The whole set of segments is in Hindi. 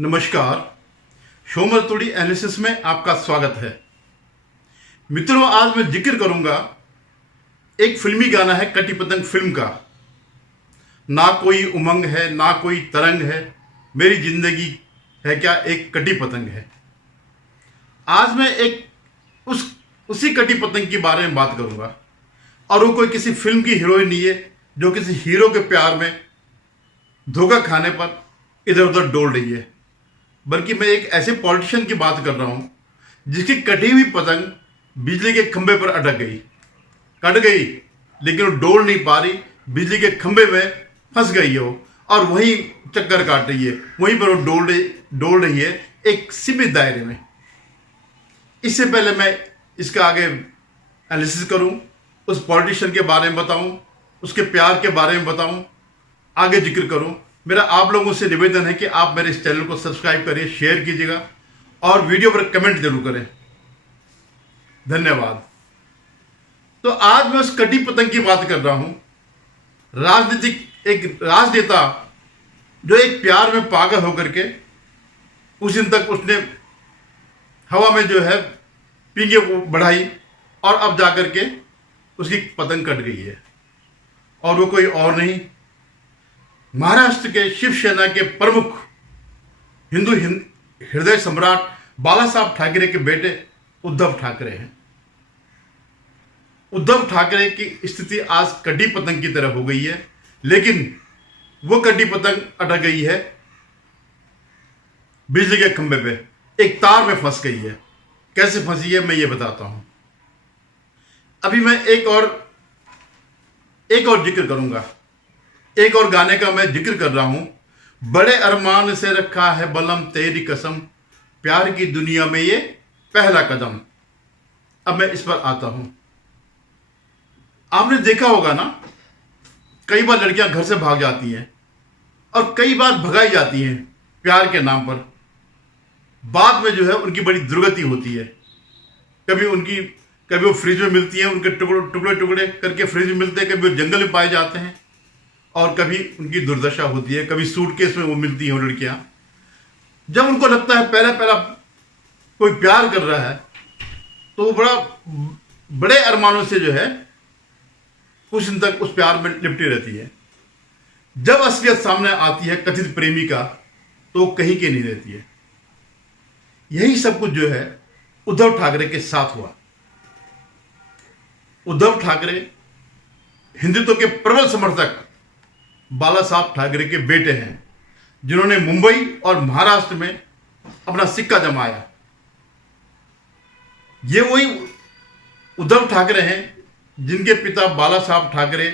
नमस्कार। शोमर तोड़ी एनालिसिस में आपका स्वागत है। मित्रों, आज मैं जिक्र करूंगा एक फिल्मी गाना है कटी पतंग फिल्म का। ना कोई उमंग है ना कोई तरंग है, मेरी जिंदगी है क्या एक कटी पतंग है। आज मैं उसी कटी पतंग के बारे में बात करूंगा। और वो कोई किसी फिल्म की हीरोइन नहीं है जो किसी हीरो के प्यार में धोखा खाने पर इधर उधर डोल रही है, बल्कि मैं एक ऐसे पॉलिटिशियन की बात कर रहा हूं जिसकी कटी हुई पतंग बिजली के खंभे पर अटक गई, कट गई, लेकिन वो डोल नहीं पा रही, बिजली के खंभे में फंस गई हो और वहीं चक्कर काट रही है, वहीं पर वो डोल रही है एक सीमित दायरे में। इससे पहले मैं इसका आगे एनालिसिस करूं, उस पॉलिटिशियन के बारे में बताऊं, उसके प्यार के बारे में बताऊं, आगे जिक्र करूं, मेरा आप लोगों से निवेदन है कि आप मेरे इस चैनल को सब्सक्राइब करिए, शेयर कीजिएगा और वीडियो पर कमेंट जरूर करें। धन्यवाद। तो आज मैं उस कटी पतंग की बात कर रहा हूं। एक राजनेता जो एक प्यार में पागल होकर के उस दिन तक उसने हवा में जो है पींगे बढ़ाई और अब जाकर के उसकी पतंग कट गई है। और वो कोई और नहीं, महाराष्ट्र के शिवसेना के प्रमुख हिंदू हृदय सम्राट बाला साहब ठाकरे के बेटे उद्धव ठाकरे हैं। उद्धव ठाकरे की स्थिति आज कटी पतंग की तरह हो गई है, लेकिन वो कटी पतंग अटक गई है बिजली के खंभे पे, एक तार में फंस गई है। कैसे फंसी है मैं ये बताता हूं। अभी मैं एक और जिक्र करूंगा, एक और गाने का मैं जिक्र कर रहा हूं। बड़े अरमान से रखा है बलम तेरी कसम, प्यार की दुनिया में ये पहला कदम। अब मैं इस पर आता हूं। आपने देखा होगा ना, कई बार लड़कियां घर से भाग जाती हैं और कई बार भगाई जाती हैं प्यार के नाम पर। बाद में जो है उनकी बड़ी दुर्गति होती है। कभी वो फ्रिज में मिलती हैं, उनके टुकड़े टुकड़े करके फ्रिज में मिलते हैं, कभी वो जंगल में पाए जाते हैं और कभी उनकी दुर्दशा होती है, कभी सूटकेस में वो मिलती हैं वो लड़कियां। जब उनको लगता है पहला कोई प्यार कर रहा है तो वो बड़े अरमानों से जो है कुछ दिन तक उस प्यार में लिपटी रहती है। जब असलियत सामने आती है कथित प्रेमी का, तो कहीं के नहीं रहती है। यही सब कुछ जो है उद्धव ठाकरे के साथ हुआ। उद्धव ठाकरे हिंदुत्व के प्रबल समर्थक बाला साहब ठाकरे के बेटे हैं, जिन्होंने मुंबई और महाराष्ट्र में अपना सिक्का जमाया। ये वही उद्धव ठाकरे हैं जिनके पिता बाला साहब ठाकरे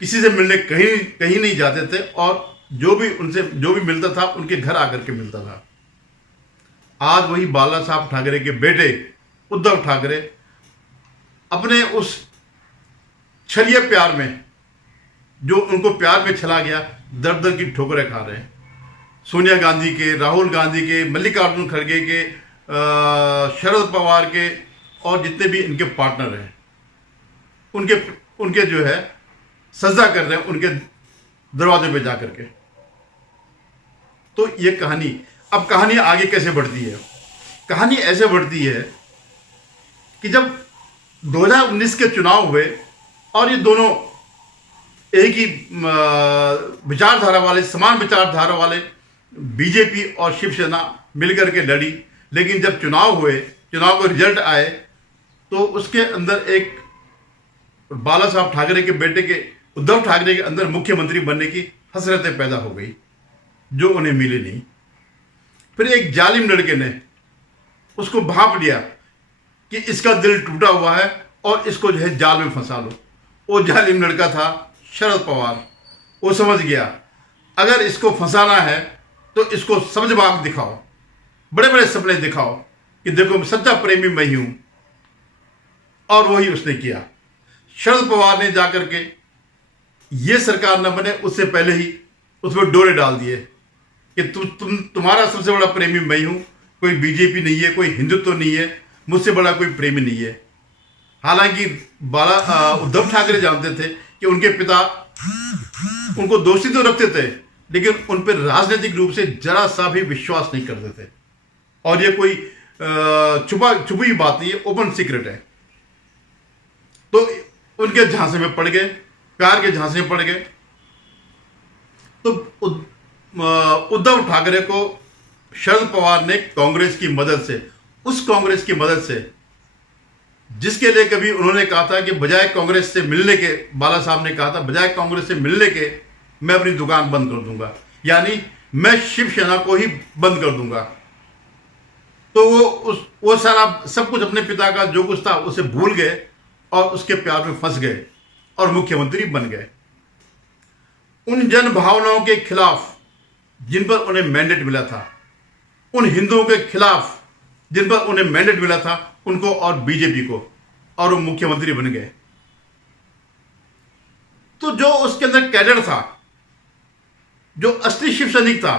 किसी से मिलने कहीं नहीं जाते थे और जो भी मिलता था उनके घर आकर के मिलता था। आज वही बाला साहब ठाकरे के बेटे उद्धव ठाकरे अपने उस छलिए प्यार में, जो उनको प्यार में छला गया, दर दर की ठोकरें खा रहे हैं। सोनिया गांधी के, राहुल गांधी के, मल्लिकार्जुन खड़गे के, शरद पवार के और जितने भी इनके पार्टनर हैं, उनके जो है सजदा कर रहे हैं उनके दरवाजे पे जाकर के। तो ये कहानी आगे कैसे बढ़ती है। कहानी ऐसे बढ़ती है कि जब 2019 के चुनाव हुए और ये दोनों एक ही विचारधारा वाले, समान विचारधारा वाले बीजेपी और शिवसेना मिलकर के लड़ी, लेकिन जब चुनाव हुए, चुनाव का रिजल्ट आए, तो उसके अंदर एक बाला साहब ठाकरे के बेटे के उद्धव ठाकरे के अंदर मुख्यमंत्री बनने की हसरतें पैदा हो गई, जो उन्हें मिली नहीं। फिर एक जालिम लड़के ने उसको भांप लिया कि इसका दिल टूटा हुआ है और इसको जो है जाल में फंसा लो। वो जालिम लड़का था शरद पवार। वो समझ गया अगर इसको फंसाना है तो इसको समझ बाग दिखाओ, बड़े बड़े सपने दिखाओ कि देखो सच्चा प्रेमी मैं ही हूं। और वही उसने किया। शरद पवार ने जाकर के ये सरकार न बने उससे पहले ही उसमें डोरे डाल दिए कि तुम्हारा सबसे बड़ा प्रेमी मैं ही हूं, कोई बीजेपी नहीं है, कोई हिंदुत्व नहीं है, मुझसे बड़ा कोई प्रेमी नहीं है। हालांकि उद्धव ठाकरे जानते थे कि उनके पिता उनको दोषी तो रखते थे, लेकिन उन पर राजनीतिक रूप से जरा सा भी विश्वास नहीं करते थे। और ये कोई छुपी बात नहीं है, ओपन सीक्रेट है। तो उनके झांसे में पड़ गए, प्यार के झांसे में पड़ गए। तो उद्धव ठाकरे को शरद पवार ने कांग्रेस की मदद से, उस कांग्रेस की मदद से जिसके लिए कभी उन्होंने कहा था कि बजाय कांग्रेस से मिलने के, बाला साहब ने कहा था बजाय कांग्रेस से मिलने के मैं अपनी दुकान बंद कर दूंगा, यानी मैं शिवसेना को ही बंद कर दूंगा। तो वो सारा सब कुछ अपने पिता का जो कुछ था उसे भूल गए और उसके प्यार में फंस गए और मुख्यमंत्री बन गए। उन जन भावनाओं के खिलाफ जिन पर उन्हें मैंडेट मिला था, उन हिंदुओं के खिलाफ जिन पर उन्हें मैंडेट मिला था, उनको और बीजेपी को, और वो मुख्यमंत्री बन गए। तो जो उसके अंदर कैडर था, जो असली शिव सैनिक था,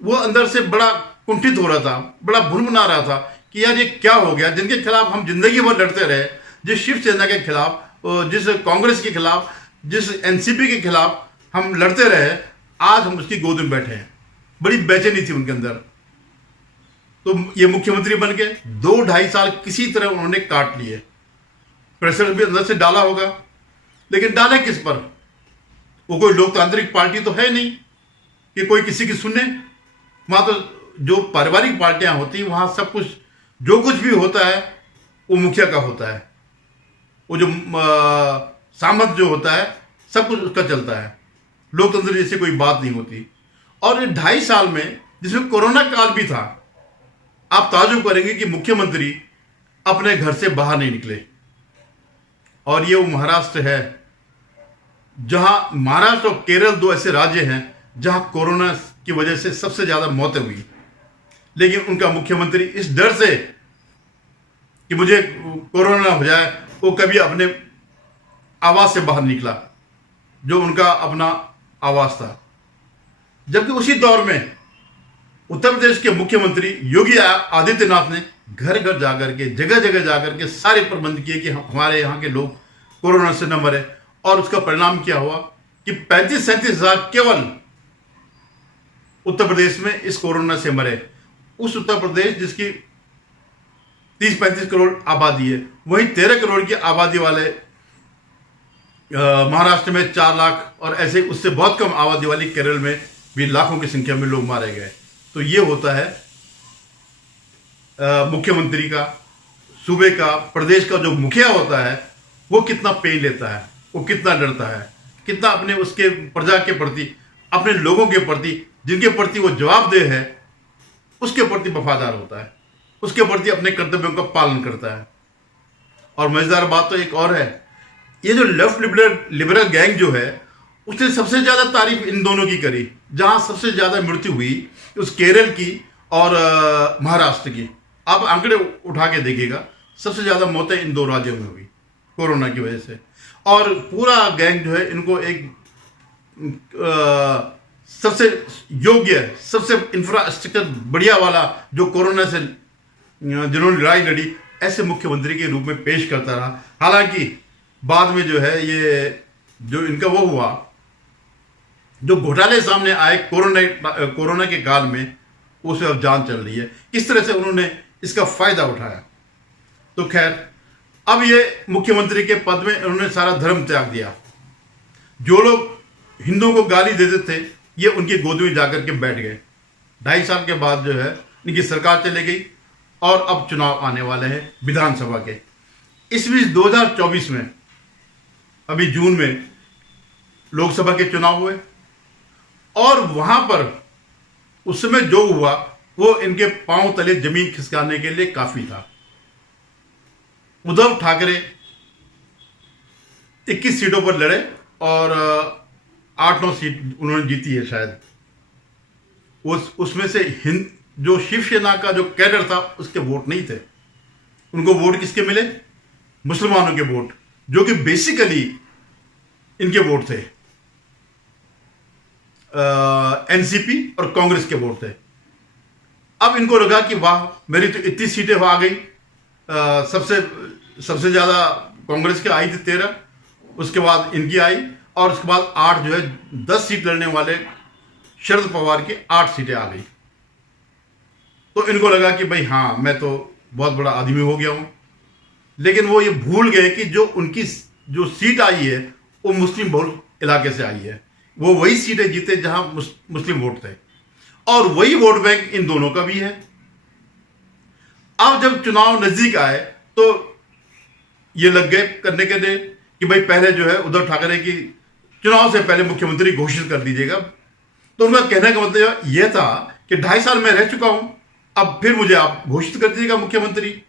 वो अंदर से बड़ा कुंठित हो रहा था, बड़ा भुनभुना रहा था कि यार ये क्या हो गया, जिनके खिलाफ हम जिंदगी भर लड़ते रहे, जिस शिवसेना के खिलाफ, जिस कांग्रेस के खिलाफ, जिस एनसीपी के खिलाफ हम लड़ते रहे, आज हम उसकी गोद में बैठे हैं। बड़ी बेचैनी थी उनके अंदर। तो ये मुख्यमंत्री बन के 2-2.5 साल किसी तरह उन्होंने काट लिए। प्रेशर भी अंदर से डाला होगा, लेकिन डाले किस पर? वो कोई लोकतांत्रिक पार्टी तो है नहीं कि कोई किसी की सुने। वहां तो जो पारिवारिक पार्टियां होती, वहां सब कुछ, जो कुछ भी होता है वो मुखिया का होता है। वो जो सामंत जो होता है, सब कुछ उसका चलता है। लोकतंत्र जैसी कोई बात नहीं होती। और 2.5 साल में, जिसमें कोरोना काल भी था, आप ताजुब करेंगे कि मुख्यमंत्री अपने घर से बाहर नहीं निकले। और ये वो महाराष्ट्र है जहां, महाराष्ट्र और केरल 2 ऐसे राज्य हैं जहां कोरोना की वजह से सबसे ज्यादा मौतें हुई, लेकिन उनका मुख्यमंत्री इस डर से कि मुझे कोरोना हो जाए, वो कभी अपने आवास से बाहर निकला, जो उनका अपना आवास था। जबकि उसी दौर में उत्तर प्रदेश के मुख्यमंत्री योगी आदित्यनाथ ने घर घर जाकर के, जगह जगह जाकर के सारे प्रबंध किए कि हमारे यहाँ के लोग कोरोना से न मरे। और उसका परिणाम क्या हुआ कि 35-37 हजार केवल उत्तर प्रदेश में इस कोरोना से मरे। उस उत्तर प्रदेश जिसकी 30-35 करोड़ आबादी है, वहीं 13 करोड़ की आबादी वाले महाराष्ट्र में 4 लाख, और ऐसे उससे बहुत कम आबादी वाली केरल में भी लाखों की संख्या में लोग मारे गए। तो ये होता है मुख्यमंत्री का, सूबे का, प्रदेश का जो मुखिया होता है, वो कितना पेन लेता है, वो कितना डरता है, कितना अपने उसके प्रजा के प्रति, अपने लोगों के प्रति, जिनके प्रति वो जवाबदेह है, उसके प्रति वफादार होता है, उसके प्रति अपने कर्तव्यों का पालन करता है। और मजेदार बात तो एक और है, ये जो लेफ्ट लिबरल गैंग जो है, उसने सबसे ज्यादा तारीफ इन दोनों की करी। जहां सबसे ज्यादा मृत्यु हुई उस केरल की और महाराष्ट्र की। आप आंकड़े उठा के देखिएगा, सबसे ज्यादा मौतें इन 2 राज्यों में हुई कोरोना की वजह से। और पूरा गैंग जो है, इनको एक सबसे योग्य, सबसे इंफ्रास्ट्रक्चर बढ़िया वाला, जो कोरोना से जिन्होंने लड़ाई लड़ी, ऐसे मुख्यमंत्री के रूप में पेश करता रहा। हालांकि बाद में जो है, ये जो इनका वो हुआ, जो घोटाले सामने आए कोरोना के काल में, उसे अब जांच चल रही है किस तरह से उन्होंने इसका फायदा उठाया। तो खैर, अब ये मुख्यमंत्री के पद में उन्होंने सारा धर्म त्याग दिया। जो लोग हिंदुओं को गाली देते थे, ये उनकी गोद में जाकर के बैठ गए। 2.5 साल के बाद जो है, इनकी सरकार चले गई और अब चुनाव आने वाले हैं विधानसभा के। इस बीच 2024 में, अभी जून में लोकसभा के चुनाव हुए, और वहां पर उस समय जो हुआ वो इनके पांव तले जमीन खिसकाने के लिए काफी था। उद्धव ठाकरे 21 सीटों पर लड़े और 8-9 सीट उन्होंने जीती है शायद। उसमें से जो शिवसेना का जो कैडर था, उसके वोट नहीं थे। उनको वोट किसके मिले? मुसलमानों के वोट, जो कि बेसिकली इनके वोट थे, एनसीपी और कांग्रेस के वोट थे। अब इनको लगा कि वाह, मेरी तो इतनी सीटें आ गई। सबसे ज्यादा कांग्रेस की आई थी 13, उसके बाद इनकी आई, और उसके बाद 8 जो है 10 सीट लड़ने वाले शरद पवार की 8 सीटें आ गई। तो इनको लगा कि भाई हाँ, मैं तो बहुत बड़ा आदमी हो गया हूं। लेकिन वो ये भूल गए कि जो उनकी जो सीट आई है वो मुस्लिम बहुल इलाके से आई है। वो वही सीटें जीते जहां मुस्लिम वोट थे, और वही वोट बैंक इन दोनों का भी है। अब जब चुनाव नजदीक आए तो ये लग गए करने के लिए कि भाई पहले जो है उद्धव ठाकरे की चुनाव से पहले मुख्यमंत्री घोषित कर दीजिएगा। तो उनका कहने का मतलब यह था कि 2.5 साल मैं रह चुका हूं, अब फिर मुझे आप घोषित कर दीजिएगा मुख्यमंत्री।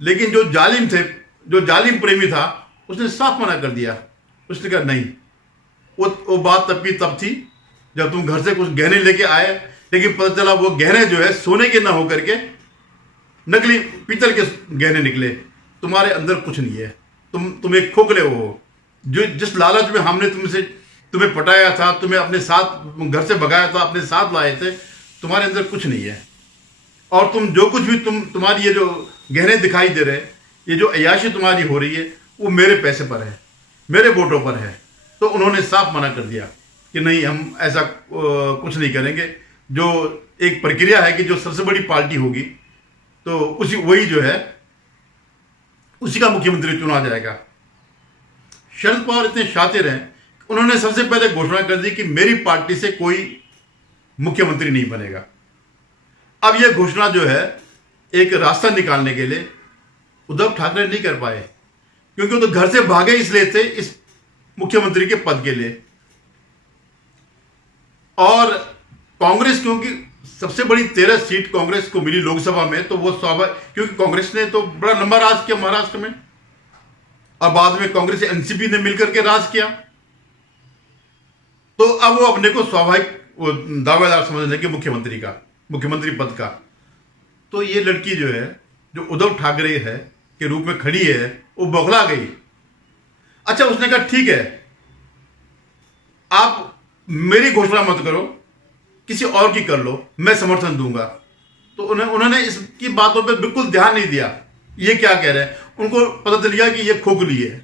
लेकिन जो जालिम थे, जो जालिम प्रेमी था, उसने साफ मना कर दिया। उसने कहा नहीं, वो बात तब की तब थी जब तुम घर से कुछ गहने लेके आए, लेकिन पता चला वो गहने जो है सोने के ना होकर के नकली पीतल के गहने निकले। तुम्हारे अंदर कुछ नहीं है, तुम एक खोखले हो। जो जिस लालच में हमने तुम्हें पटाया था, तुम्हें अपने साथ घर से भगाया था, अपने साथ लाए थे, तुम्हारे अंदर कुछ नहीं है। और तुम जो कुछ भी तुम्हारी ये जो गहने दिखाई दे रहे, ये जो अय्याशी तुम्हारी हो रही है, वो मेरे पैसे पर है, मेरे वोटों पर है। तो उन्होंने साफ मना कर दिया कि नहीं, हम ऐसा कुछ नहीं करेंगे। जो एक प्रक्रिया है कि जो सबसे बड़ी पार्टी होगी तो वही जो है उसी का मुख्यमंत्री चुना जाएगा। शरद पवार इतने शातिर हैं, उन्होंने सबसे पहले घोषणा कर दी कि मेरी पार्टी से कोई मुख्यमंत्री नहीं बनेगा। अब यह घोषणा जो है एक रास्ता निकालने के लिए उद्धव ठाकरे नहीं कर पाए, क्योंकि वो तो घर से भागे इसलिए थे इस मुख्यमंत्री के पद के लिए। और कांग्रेस, क्योंकि सबसे बड़ी 13 सीट कांग्रेस को मिली लोकसभा में, तो वो स्वाभाविक, क्योंकि कांग्रेस ने तो बड़ा लंबा राज किया महाराष्ट्र में, और बाद में कांग्रेस एनसीपी ने मिलकर के राज किया। तो अब वो अपने को स्वाभाविक दावेदार समझ लेंगे मुख्यमंत्री पद का। तो ये लड़की जो है, जो उद्धव ठाकरे है के रूप में खड़ी है, वो बौखला गई। अच्छा, उसने कहा ठीक है, आप मेरी घोषणा मत करो, किसी और की कर लो, मैं समर्थन दूंगा। तो उन्होंने इसकी बातों पे बिल्कुल ध्यान नहीं दिया, ये क्या कह रहे हैं। उनको पता चल गया कि ये खोखली है,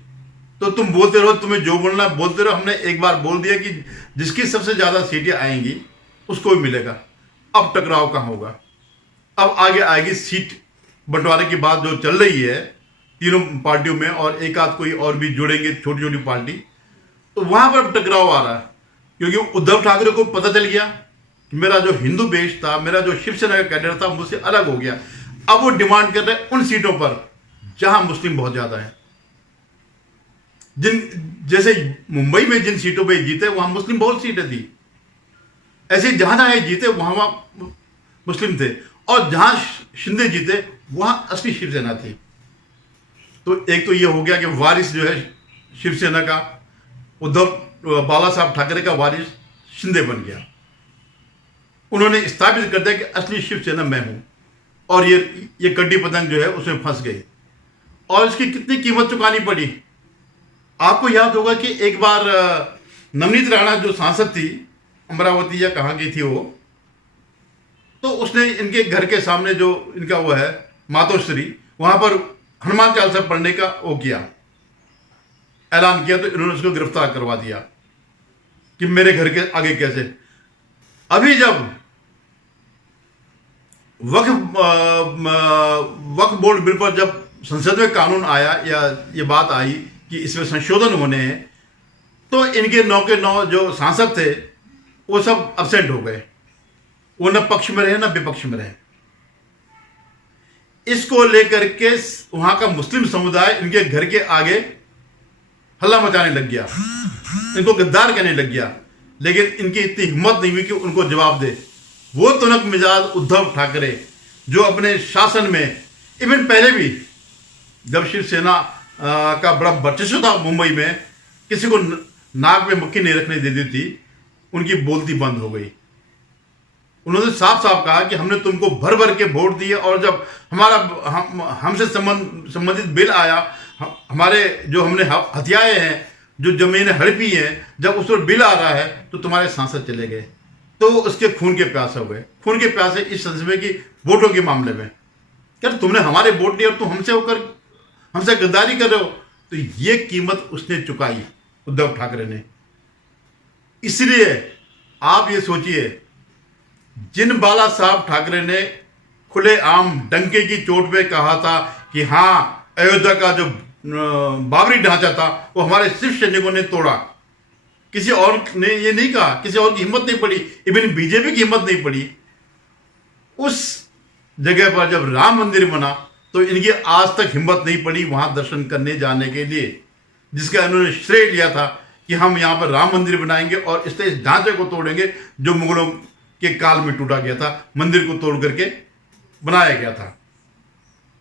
तो तुम बोलते रहो, तुम्हें जो बोलना है बोलते रहो। हमने एक बार बोल दिया कि जिसकी सबसे ज्यादा सीटें आएंगी उसको ही मिलेगा। अब टकराव कहां होगा? अब आगे आएगी सीट बंटवारे की बात जो चल रही है तीनों पार्टियों में, और एक आध कोई और भी जुड़ेंगे, छोटी छोटी पार्टी। तो वहां पर टकराव आ रहा है, क्योंकि उद्धव ठाकरे को पता चल गया कि मेरा जो हिंदू बेस था, मेरा जो शिवसेना का कैडर था, मुझसे अलग हो गया। अब वो डिमांड कर रहे हैं उन सीटों पर जहां मुस्लिम बहुत ज्यादा है। जैसे मुंबई में जिन सीटों पे जीते वहां मुस्लिम बहुत सीटें थी, ऐसे जहां जहां जीते वहां मुस्लिम थे, और जहां शिंदे जीते वहां असली शिवसेना थी। तो एक तो ये हो गया कि वारिस जो है शिवसेना का, उद्धव बाला साहब ठाकरे का वारिस शिंदे बन गया। उन्होंने स्थापित कर दिया कि असली शिवसेना मैं हूं, और ये कड्डी पतंग जो है उसमें फंस गई। और इसकी कितनी कीमत चुकानी पड़ी। आपको याद होगा कि एक बार नवनीत राणा जो सांसद थी, अमरावती या कहाँ की थी वो, तो उसने इनके घर के सामने जो इनका वो है मातोश्री, वहां पर हनुमान चालीसा पढ़ने का वो किया, ऐलान किया। तो इन्होंने उसको गिरफ्तार करवा दिया कि मेरे घर के आगे कैसे। अभी जब वक्फ बोर्ड बिल पर जब संसद में कानून आया या ये बात आई कि इसमें संशोधन होने हैं, तो इनके 9 के 9 जो सांसद थे वो सब अब्सेंट हो गए। वो न पक्ष में रहे न विपक्ष में रहे। इसको लेकर के वहां का मुस्लिम समुदाय इनके घर के आगे हल्ला मचाने लग गया, इनको गद्दार कहने लग गया। लेकिन इनकी इतनी हिम्मत नहीं हुई कि उनको जवाब दे। वो तुनक मिजाज उद्धव ठाकरे जो अपने शासन में, इवन पहले भी जब शिवसेना का बड़ा वर्चस्व था मुंबई में, किसी को नाक में मक्खी नहीं रखने देती थी, उनकी बोलती बंद हो गई। उन्होंने साफ साफ कहा कि हमने तुमको भर भर के वोट दिए, और जब हमसे संबंधित बिल आया, हमारे जो हमने हथियाए हैं, जो जमीनें हड़पी हैं, जब उस पर बिल आ रहा है तो तुम्हारे सांसद चले गए। तो उसके खून के प्यासे हो गए। खून के प्यासे इस संसद की वोटों के मामले में, क्या तुमने हमारे वोट दिए और तुम हमसे गद्दारी कर रहे हो। तो ये कीमत उसने चुकाई उद्धव ठाकरे ने। इसलिए आप ये सोचिए, जिन बाला साहब ठाकरे ने खुलेआम डंके की चोट पे कहा था कि हाँ, अयोध्या का जो बाबरी ढांचा था वो हमारे सिर्फ सैनिकों ने तोड़ा, किसी और ने ये नहीं कहा, किसी और की हिम्मत नहीं पड़ी, इवन बीजेपी की हिम्मत नहीं पड़ी। उस जगह पर जब राम मंदिर बना तो इनकी आज तक हिम्मत नहीं पड़ी वहां दर्शन करने जाने के लिए, जिसका इन्होंने श्रेय लिया था कि हम यहाँ पर राम मंदिर बनाएंगे और इस ढांचे को तोड़ेंगे जो मुगलों के काल में टूटा गया था, मंदिर को तोड़ करके बनाया गया था।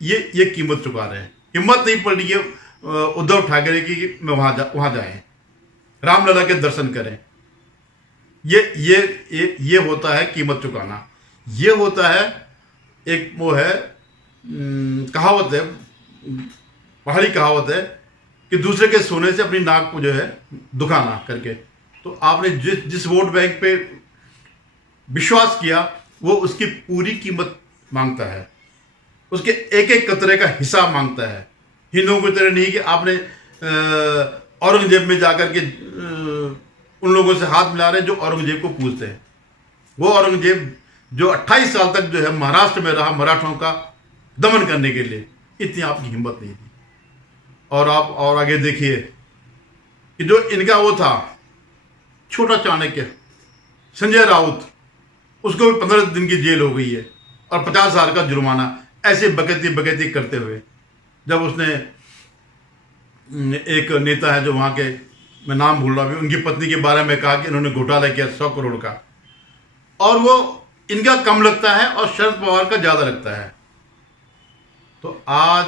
ये कीमत चुका रहे हैं। हिम्मत नहीं पड़ रही है उद्धव ठाकरे की कि मैं वहां जाएं, रामलला के दर्शन करें। ये होता है कीमत चुकाना। ये होता है एक वो है कहावत है, पहाड़ी कहावत है कि दूसरे के सोने से अपनी नाक को जो है दुखाना करके। तो आपने जिस वोट बैंक पे विश्वास किया वो उसकी पूरी कीमत मांगता है, उसके एक एक कतरे का हिसाब मांगता है। हिंदुओं की तरह नहीं कि आपने औरंगजेब में जाकर के उन लोगों से हाथ मिला रहे जो औरंगजेब को पूजते हैं। वो औरंगजेब जो 28 साल तक जो है महाराष्ट्र में रहा मराठों का दमन करने के लिए, इतनी आपकी हिम्मत नहीं थी। और आप और आगे देखिए कि जो इनका वो था छोटा चाणक्य संजय राउत, उसको भी 15 दिन की जेल हो गई है और 50,000 का जुर्माना, ऐसे बकैती करते हुए। जब उसने एक नेता है जो वहाँ के, मैं नाम भूल रहा हूँ, उनकी पत्नी के बारे में कहा कि इन्होंने घोटाला किया 100 करोड़ का, और वो इनका कम लगता है और शरद पवार का ज़्यादा लगता है। तो आज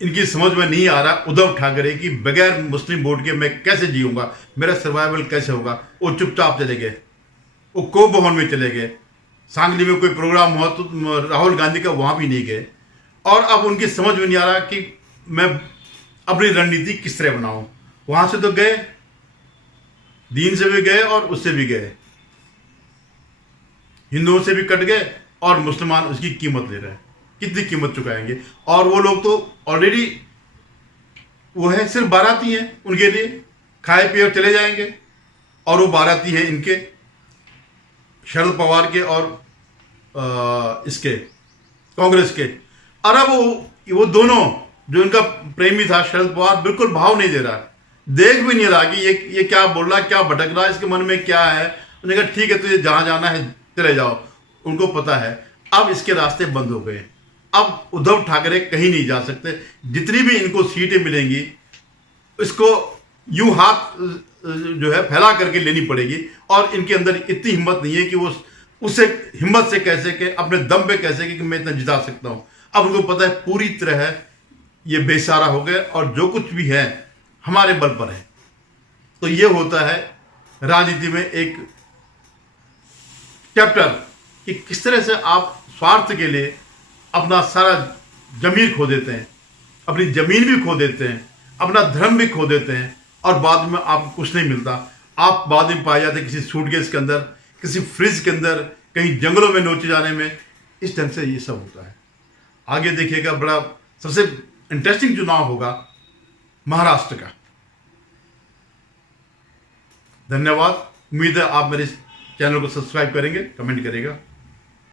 इनकी समझ में नहीं आ रहा उद्धव ठाकरे की बगैर मुस्लिम वोट के मैं कैसे जीऊँगा, मेरा सर्वाइवल कैसे होगा। वो चुपचाप चले गए, वो कोप भवन में चले गए, सांगली में कोई प्रोग्राम हुआ तो राहुल गांधी का वहाँ भी नहीं गए। और अब उनकी समझ में नहीं आ रहा कि मैं अपनी रणनीति किस तरह बनाऊं। वहां से तो गए, दीन से भी गए और उससे भी गए, हिंदुओं से भी कट गए और मुसलमान उसकी कीमत ले रहे हैं। कितनी कीमत चुकाएंगे। और वो लोग तो ऑलरेडी वो है सिर्फ बाराती हैं, उनके लिए खाए पिए चले जाएंगे। और वो बाराती हैं इनके शरद पवार के और इसके कांग्रेस के। और अब वो दोनों, जो इनका प्रेमी था शरद पवार, बिल्कुल भाव नहीं दे रहा, देख भी नहीं रहा कि ये क्या बोल रहा, क्या भटक रहा, इसके मन में क्या है। उन्होंने कहा ठीक है तुझे जहां जाना है चले जाओ। उनको पता है अब इसके रास्ते बंद हो गए, अब उद्धव ठाकरे कहीं नहीं जा सकते। जितनी भी इनको सीटें मिलेंगी इसको यूं हाथ जो है फैला करके लेनी पड़ेगी। और इनके अंदर इतनी हिम्मत नहीं है कि वो उसे हिम्मत से कैसे के अपने दम पे कैसे कि मैं इतना जिता सकता हूं। अब उनको पता है पूरी तरह है ये बेसहारा हो गए और जो कुछ भी है हमारे बल पर है। तो ये होता है राजनीति में एक चैप्टर कि किस तरह से आप स्वार्थ के लिए अपना सारा जमीर खो देते हैं, अपनी जमीन भी खो देते हैं, अपना धर्म भी खो देते हैं, और बाद में आपको कुछ नहीं मिलता। आप बाद में पाए जाते किसी सूटकेस के अंदर, किसी फ्रिज के अंदर, कहीं जंगलों में नोचे जाने में। इस ढंग से ये सब होता है। आगे देखिएगा, बड़ा सबसे इंटरेस्टिंग चुनाव होगा महाराष्ट्र का। धन्यवाद। उम्मीद है आप मेरे चैनल को सब्सक्राइब करेंगे, कमेंट करेगा।